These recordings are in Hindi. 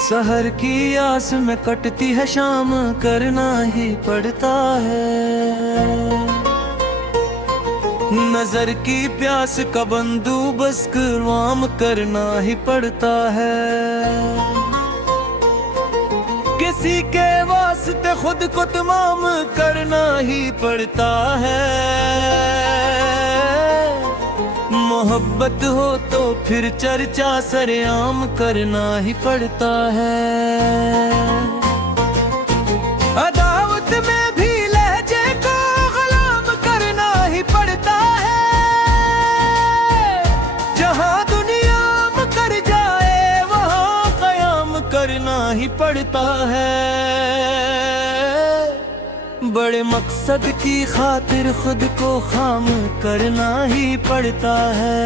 सहर की आस में कटती है शाम, करना ही पड़ता है। नजर की प्यास का बंदोबस्त वाम करना ही पड़ता है। किसी के वास्ते खुद को तमाम करना ही पड़ता है। मोहब्बत हो तो फिर चर्चा सरेआम करना ही पड़ता है। अदावत में भी लहजे को गुलाम करना ही पड़ता है। जहां दुनिया मुकर जाए वहां कयाम करना ही पड़ता है। बड़े मकसद की खातिर खुद को खाम करना ही पड़ता है।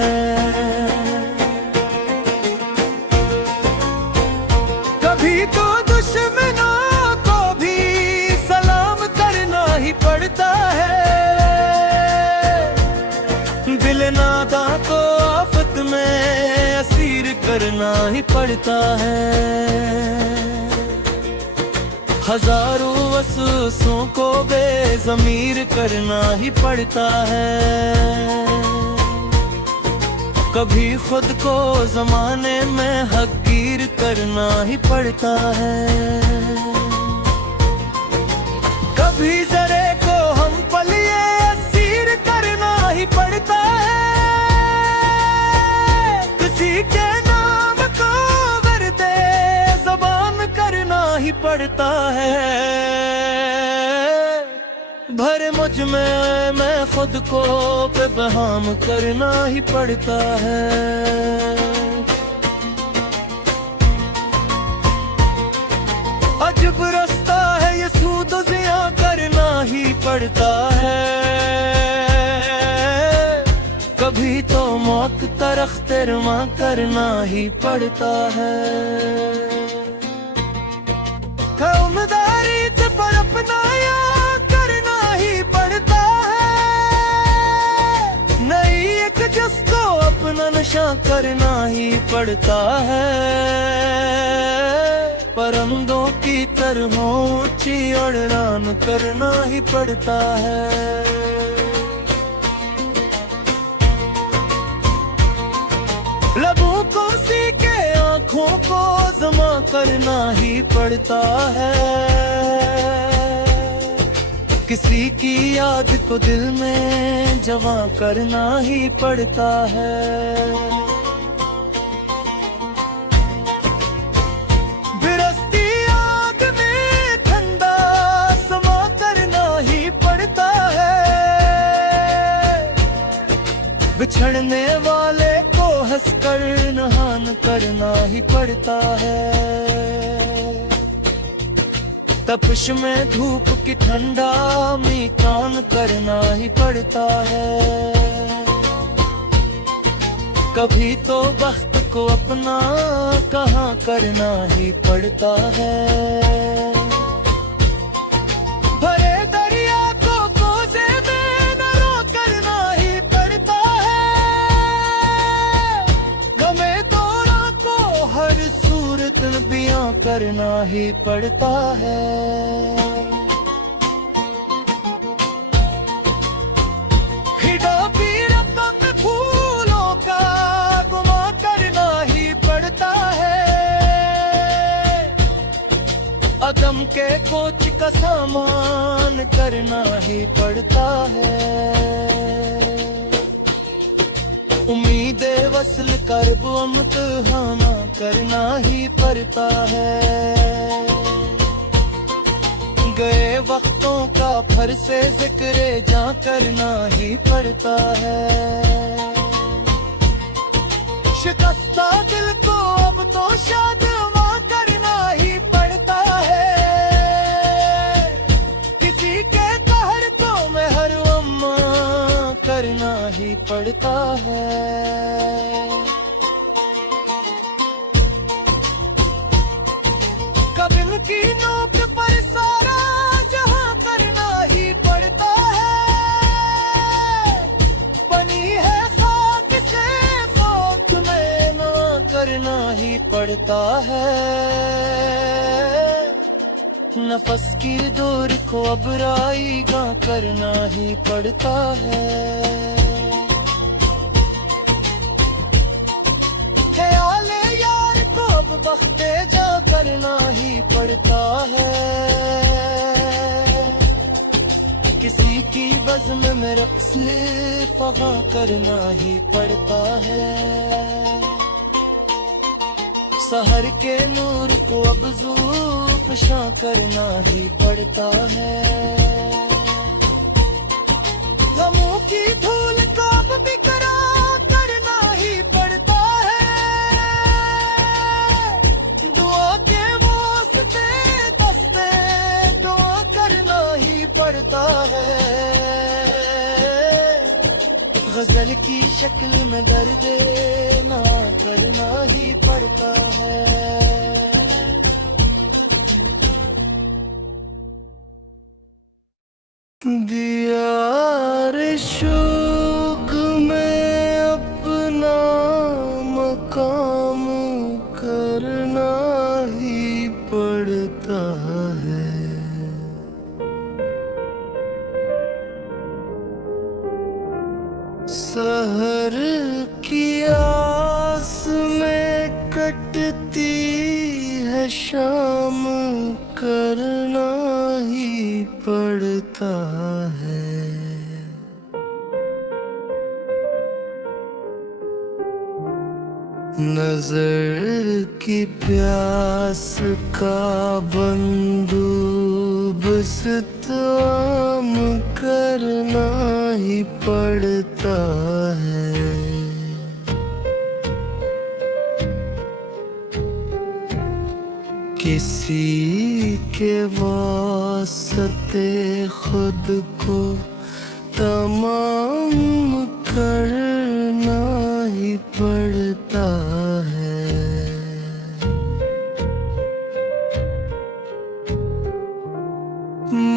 कभी तो दुश्मनों को भी सलाम करना ही पड़ता है। दिल नादा को आफत में असीर करना ही पड़ता है। हजारों वसूसों को बेज़मीर करना ही पड़ता है। कभी खुद को जमाने में हकीर करना ही पड़ता है। कभी जरे को हम पलिए असीर करना ही पड़ता है। किसी के नाम को वर्दे ज़बान करना ही पड़ता है। भरे मुझ में मैं खुद को बेबहाम करना ही पड़ता है। अजब रास्ता है ये सूद ज़िया करना ही पड़ता है। कभी तो मौत तरख्त रमा करना ही पड़ता है। उम्मीदारी पर अपना करना ही पड़ता है। नई एक जिसको अपना नशा करना ही पड़ता है। परिंदों की तरह ऊंची उड़ान करना ही पड़ता है। लबों को सीके आँखों को जमा करना ही पड़ता है। किसी की याद को दिल में जमा करना ही पड़ता है। बिरसती आग में ठंडा समा करना ही पड़ता है। बिछड़ने वाले को हंसकर नहान करना ही पड़ता है। तपिश में धूप की ठंडा मीकान करना ही पड़ता है। कभी तो वक्त को अपना कहाँ करना ही पड़ता है। भरे दरिया को कोसे में न रो करना ही पड़ता है। गमे तोड़ा को हर सूरत बयां करना ही पड़ता है। खिड़ा भी रकम फूलों का गुमा करना ही पड़ता है। अदम के कोच का सामान करना ही पड़ता है। उम्मीदे वसल करब इम्तिहाना करना ही पड़ता है। गए वक्तों का फिर से जिक्र जा करना ही पड़ता है। शिकस्ता दिल को अब तो शादमा करना ही पड़ता है। किसी के कहर को मेहर अम्मा करना ही पड़ता है। कबिल की नोक पर सारा जहां करना ही पड़ता है। बनी है खाक से खाक में ना करना ही पड़ता पड़ता है। नफस की दूर को अब राईगा करना ही पड़ता है। ख्याले यार को अब बख्ते जा करना ही पड़ता है। किसी की बज़्म में रक़्स फ़ग़ां करना ही पड़ता है। सहर के नूर को अब ज़ूफ़शां करना ही पड़ता है। गमों की धूल को अब बिखरा करना ही पड़ता है। दुआ के वास्ते दस्ते दुआ करना ही पड़ता है। गजल की शक्ल में दर्द ना करना ही पड़ता है। दियार शोक में अपना मकाम करना ही पड़ता है। सहर की आस में कटती है शाम करना ही पड़ता है। नजर की प्यास का बंदोबस्त आम करना ही पड़ता है। किसी के वास्ते खुद को तमाम करना ही पड़ता है।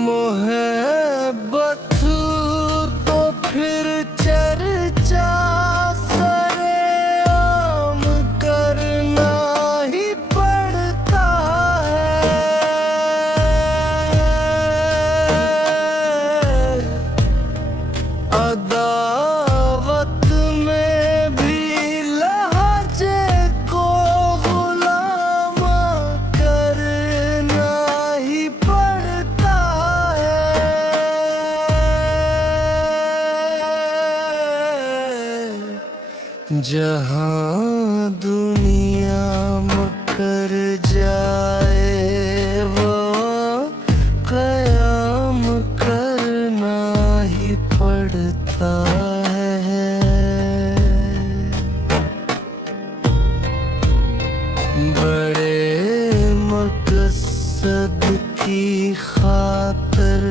मोहब्बत तो फिर चर्चा सरेआम करना ही पड़ता है। अदावत में भी लहजे को गुलाम करना ही पड़ता है। जहाँ दुनिया मकर जाए वो क़याम करना ही पड़ता है। बड़े मकसद की खातिर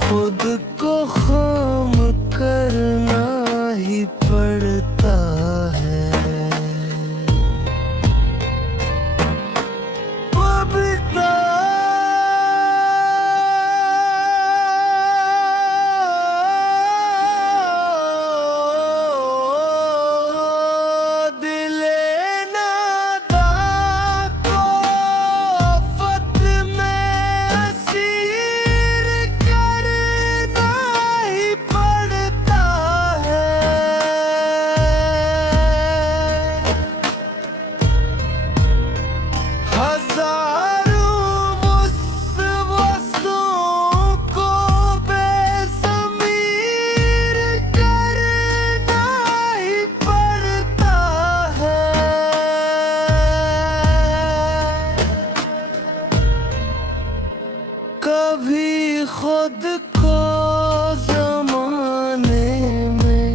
खुद को खाम करना ही पड़ता है। बबीता दिले नादा को आफत में असीर करना ही पड़ता है। हजारों वस्तुओं को बेज़मीर करना ही पड़ता है। कभी खुद को ज़माने में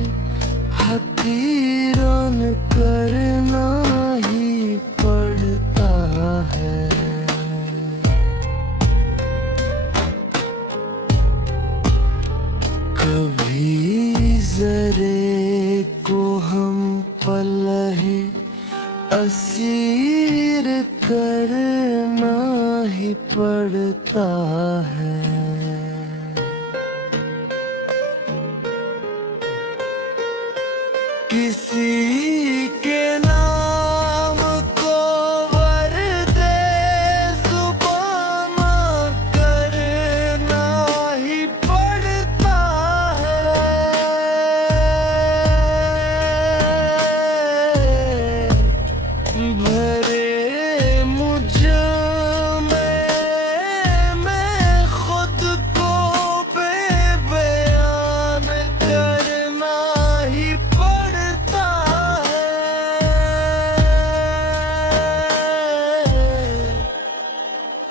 हकीरान करना ही पड़ता है। कभी ज़रे को हम पलहे असीर करना ही पड़ता है। किसी के नाम को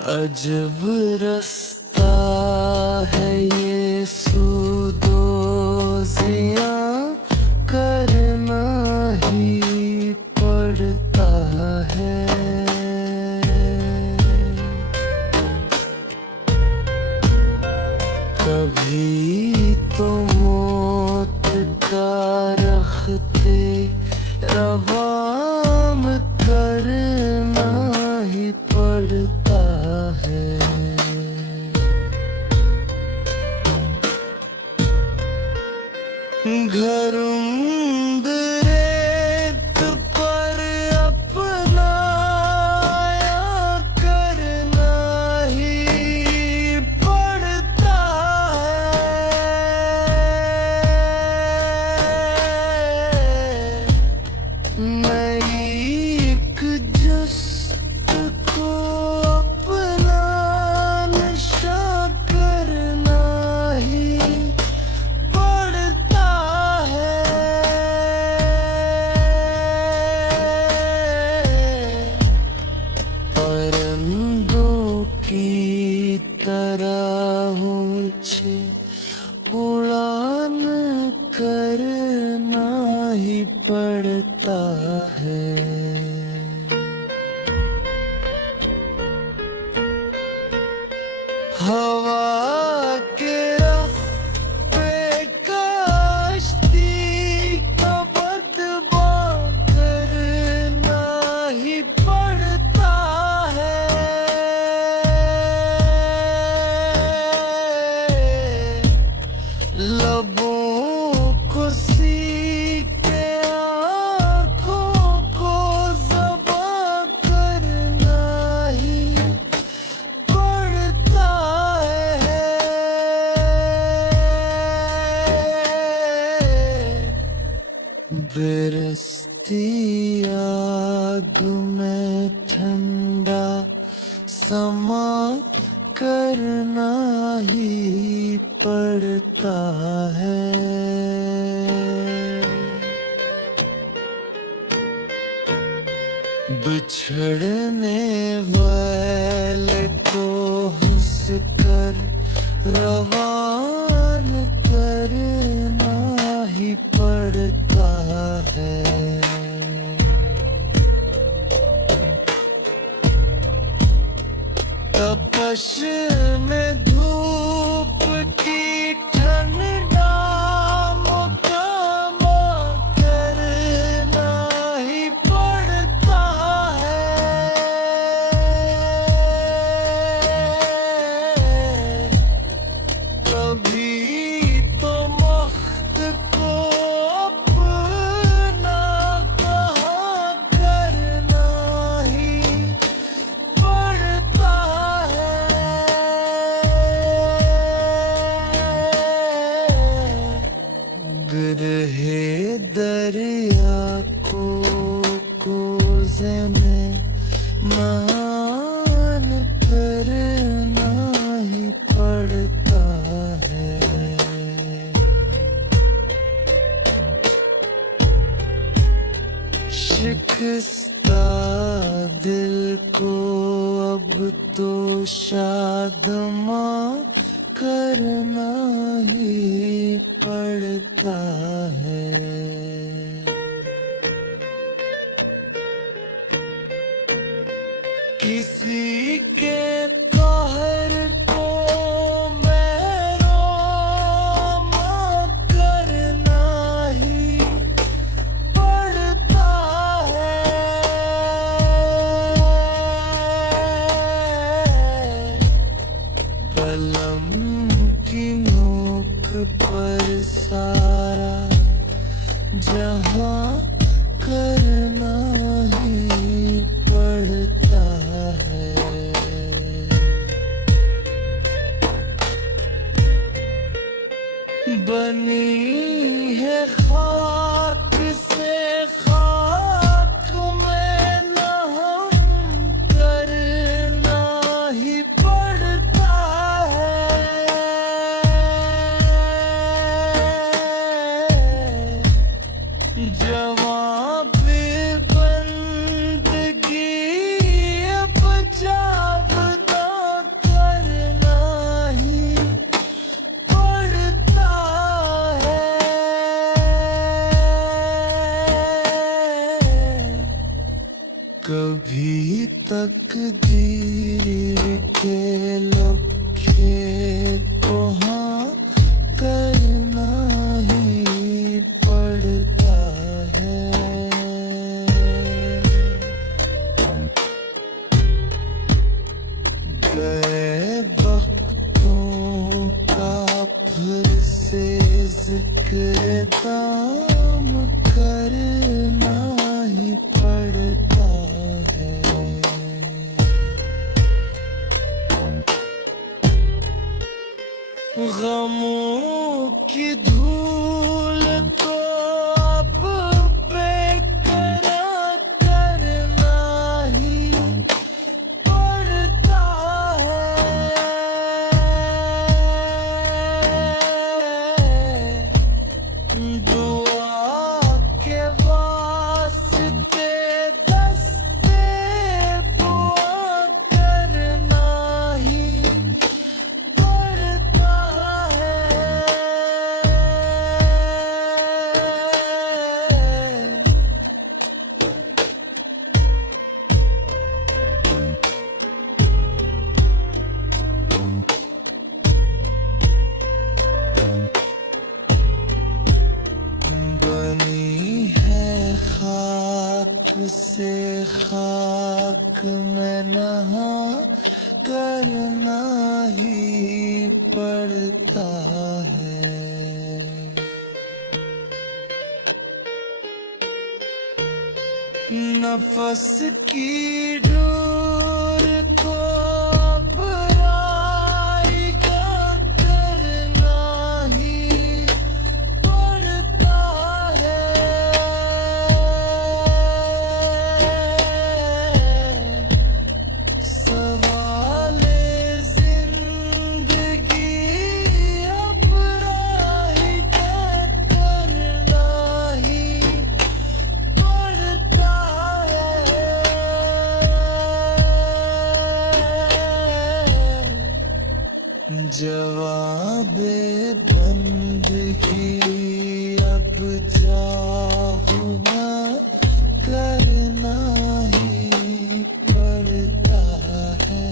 अजब रास्ता है ये सूदोज़ियां करना ही पड़ता है। कभी तो मौत का रखते रवाम करना ही पड़ता है। घरुंद रेत पर अपना करना ही पड़ता है। नई एक जस्त को अपना नशा करना ही पड़ता है। परिंदों की तरह ऊंचे उड़ान करना ही पड़ता है। हवा के रख पे कश्ती का बदबा करना ही पड़ता है। लबों को सीख के आँखों को ज़बा करना ही पड़ता है। बरसती आग में ठंडा समा करना ही पड़ता है। बिछड़ने वाले को हंस कर रवान करना ही पड़ता है। तपश में धूप की ठंडा मुकामा करना ही पड़ता है। कभी तो मख्त को अपना कहा करना ही पड़ता है। गिरहे दरिया को कोज़े में मान करना ही पड़ता है। शिकस्ता दिल को अब तो शादमा करना ही पड़ता है। किसी के कहर को महरों करना ही पड़ता है। कलम की नोक पर सारा जहां करना ही पड़ता है। चीर के लपके को हाँ करना ही पड़ता है। गए वक्तों का फिर से जिक्र दाम करना ही पड़ता है। गमों की धूल को अब बेकरार करना ही पड़ता है। दुआ के वास्ते दस्ते दुआ करना ही पड़ता है। बनी है खाक से खाक में नहा करना ही पड़ता है। नफस की डोर को अब आएगा करना ही पड़ता है। सवाले जिंदगी अब आएगा करना ही पड़ता है। जवाबे बंदगी अब जाहुना करना ही पड़ता है।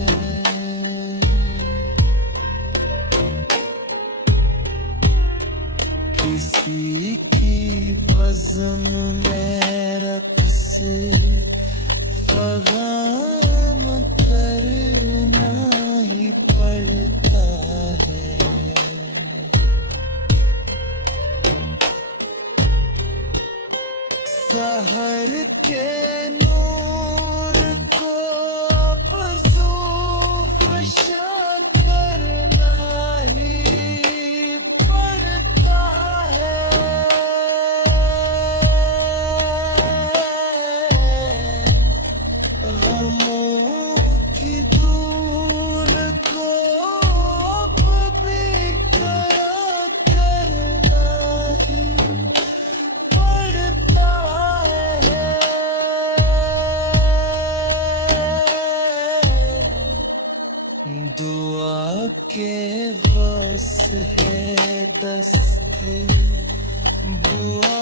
किसी की बज़्म में रक़्स फ़ग़ाम करना ही पड़ता है। सहर के नूर को अब ज़ोफ़शा करना ही पड़ता है। गमों की धूल को अब बेकरार करना ही पड़ता है। दुआ के बस है दस्त बुआ